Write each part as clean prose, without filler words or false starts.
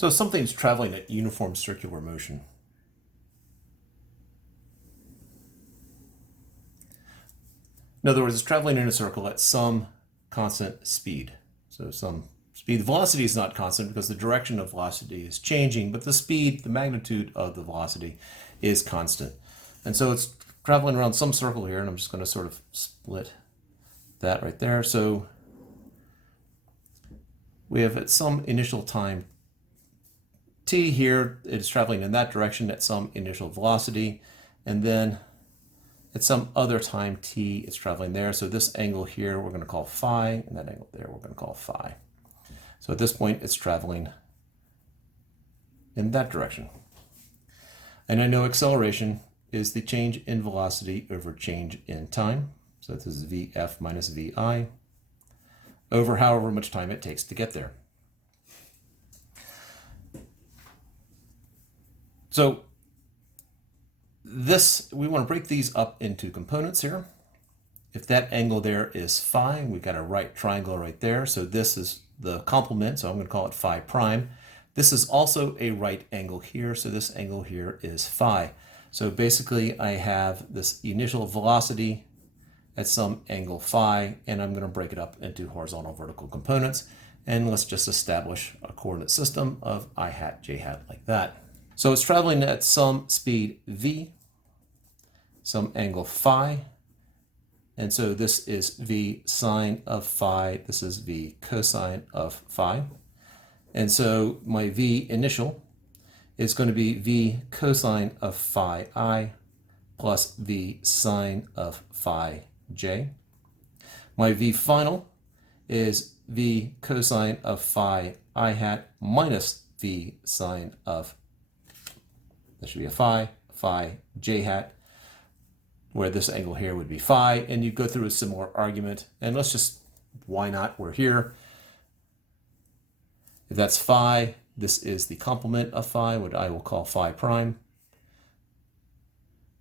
So something's traveling at uniform circular motion. In other words, it's traveling in a circle at some constant speed. So some speed. The velocity is not constant because the direction of velocity is changing, but the speed, the magnitude of the velocity is constant. And so it's traveling around some circle here, and I'm just going to sort of split that right there. So we have at some initial time t here, it's traveling in that direction at some initial velocity, and then at some other time t, it's traveling there. So this angle here we're going to call phi, and that angle there we're going to call phi. So at this point it's traveling in that direction. And I know acceleration is the change in velocity over change in time. So this is vf minus vi over however much time it takes to get there. So this, we want to break these up into components here. If that angle there is phi, we've got a right triangle right there. So this is the complement, so I'm going to call it phi prime. This is also a right angle here, so this angle here is phi. So basically I have this initial velocity at some angle phi, and I'm going to break it up into horizontal vertical components. And let's just establish a coordinate system of I hat, j hat like that. So it's traveling at some speed v, some angle phi, and so this is v sine of phi, this is v cosine of phi. And so my v initial is going to be v cosine of phi I plus v sine of phi j. My v final is v cosine of phi I hat minus v sine of, that should be a phi j hat, where this angle here would be phi, and you go through a similar argument, and let's just, why not, we're here. If that's phi, this is the complement of phi, what I will call phi prime,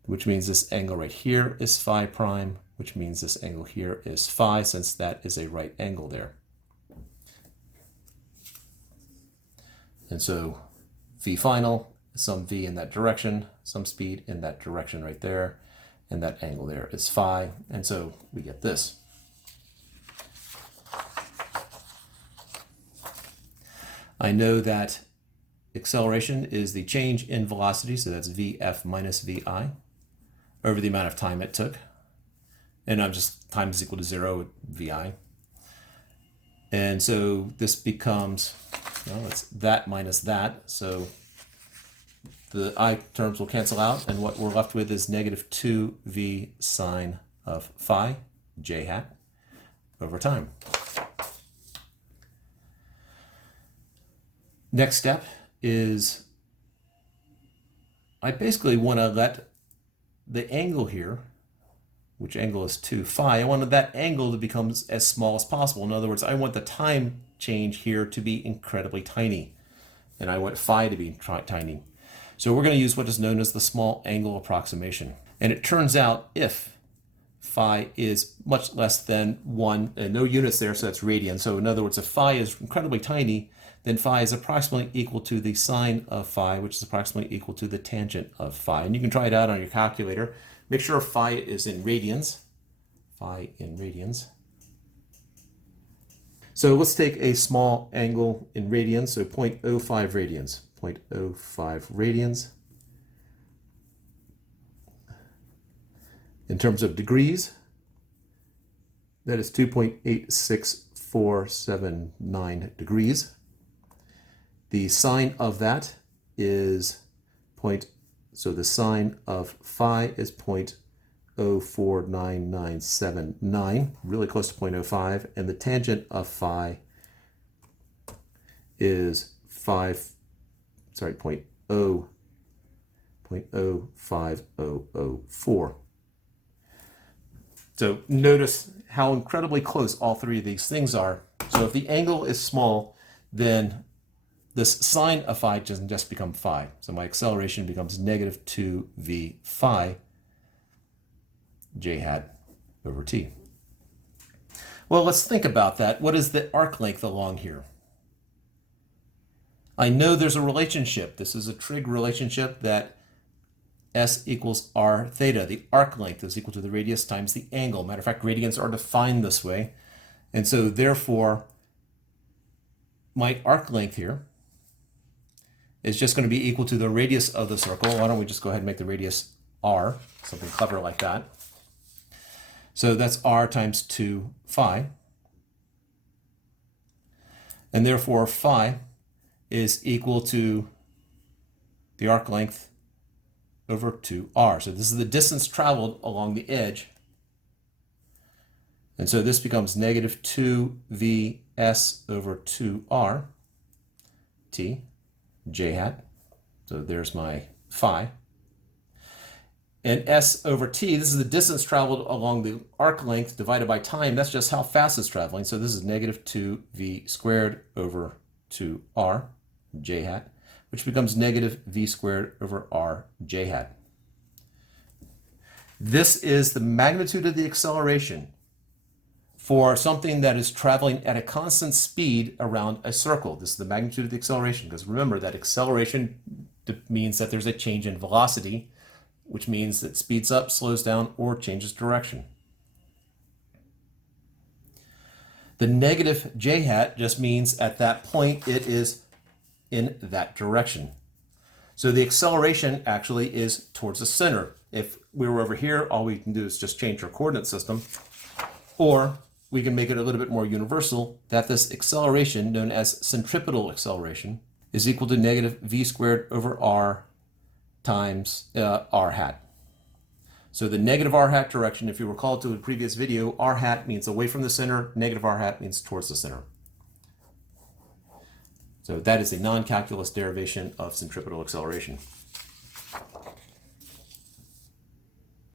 which means this angle right here is phi prime, which means this angle here is phi, since that is a right angle there. And so v final, some v in that direction, some speed in that direction right there, and that angle there is phi, and so we get this. I know that acceleration is the change in velocity, so that's vf minus vi over the amount of time it took, and I'm just, time is equal to 0 vi. And so this becomes, well, it's that minus that, so the I terms will cancel out, and what we're left with is negative 2v sine of phi j hat over time. Next step is I basically want to let the angle here, which angle is 2 phi, I wanted that angle to become as small as possible. In other words, I want the time change here to be incredibly tiny, and I want phi to be tiny. So we're going to use what is known as the small angle approximation. And it turns out if phi is much less than 1, and no units there, so that's radian. So in other words, if phi is incredibly tiny, then phi is approximately equal to the sine of phi, which is approximately equal to the tangent of phi. And you can try it out on your calculator. Make sure phi is in radians. Phi in radians. So let's take a small angle in radians, so 0.05 radians. 0.05 radians. In terms of degrees, that is 2.86479 degrees. The sine of that is so the sine of phi is 0.049979, really close to 0.05, and the tangent of phi is 0.05004. So notice how incredibly close all three of these things are. So if the angle is small, then this sine of phi doesn't just become phi. So my acceleration becomes negative 2v phi j hat over t. Well, let's think about that. What is the arc length along here? I know there's a relationship. This is a trig relationship that S equals r theta. The arc length is equal to the radius times the angle. Matter of fact, radians are defined this way. And so therefore, my arc length here is just going to be equal to the radius of the circle. Why don't we just go ahead and make the radius r, something clever like that. So that's r times 2 phi. And therefore, phi is equal to the arc length over 2r. So this is the distance traveled along the edge. And so this becomes negative 2vs over 2r t j hat. So there's my phi. And s over t, this is the distance traveled along the arc length divided by time. That's just how fast it's traveling. So this is negative 2v squared over 2r j hat, which becomes negative v squared over r j hat. This is the magnitude of the acceleration for something that is traveling at a constant speed around a circle. This is the magnitude of the acceleration, because remember that acceleration means that there's a change in velocity, which means it speeds up, slows down, or changes direction. The negative j hat just means at that point it is in that direction. So the acceleration actually is towards the center. If we were over here, all we can do is just change our coordinate system, or we can make it a little bit more universal, that this acceleration, known as centripetal acceleration, is equal to negative v squared over r times r hat. So the negative r hat direction, if you recall to a previous video, r hat means away from the center, negative r hat means towards the center. So that is a non-calculus derivation of centripetal acceleration.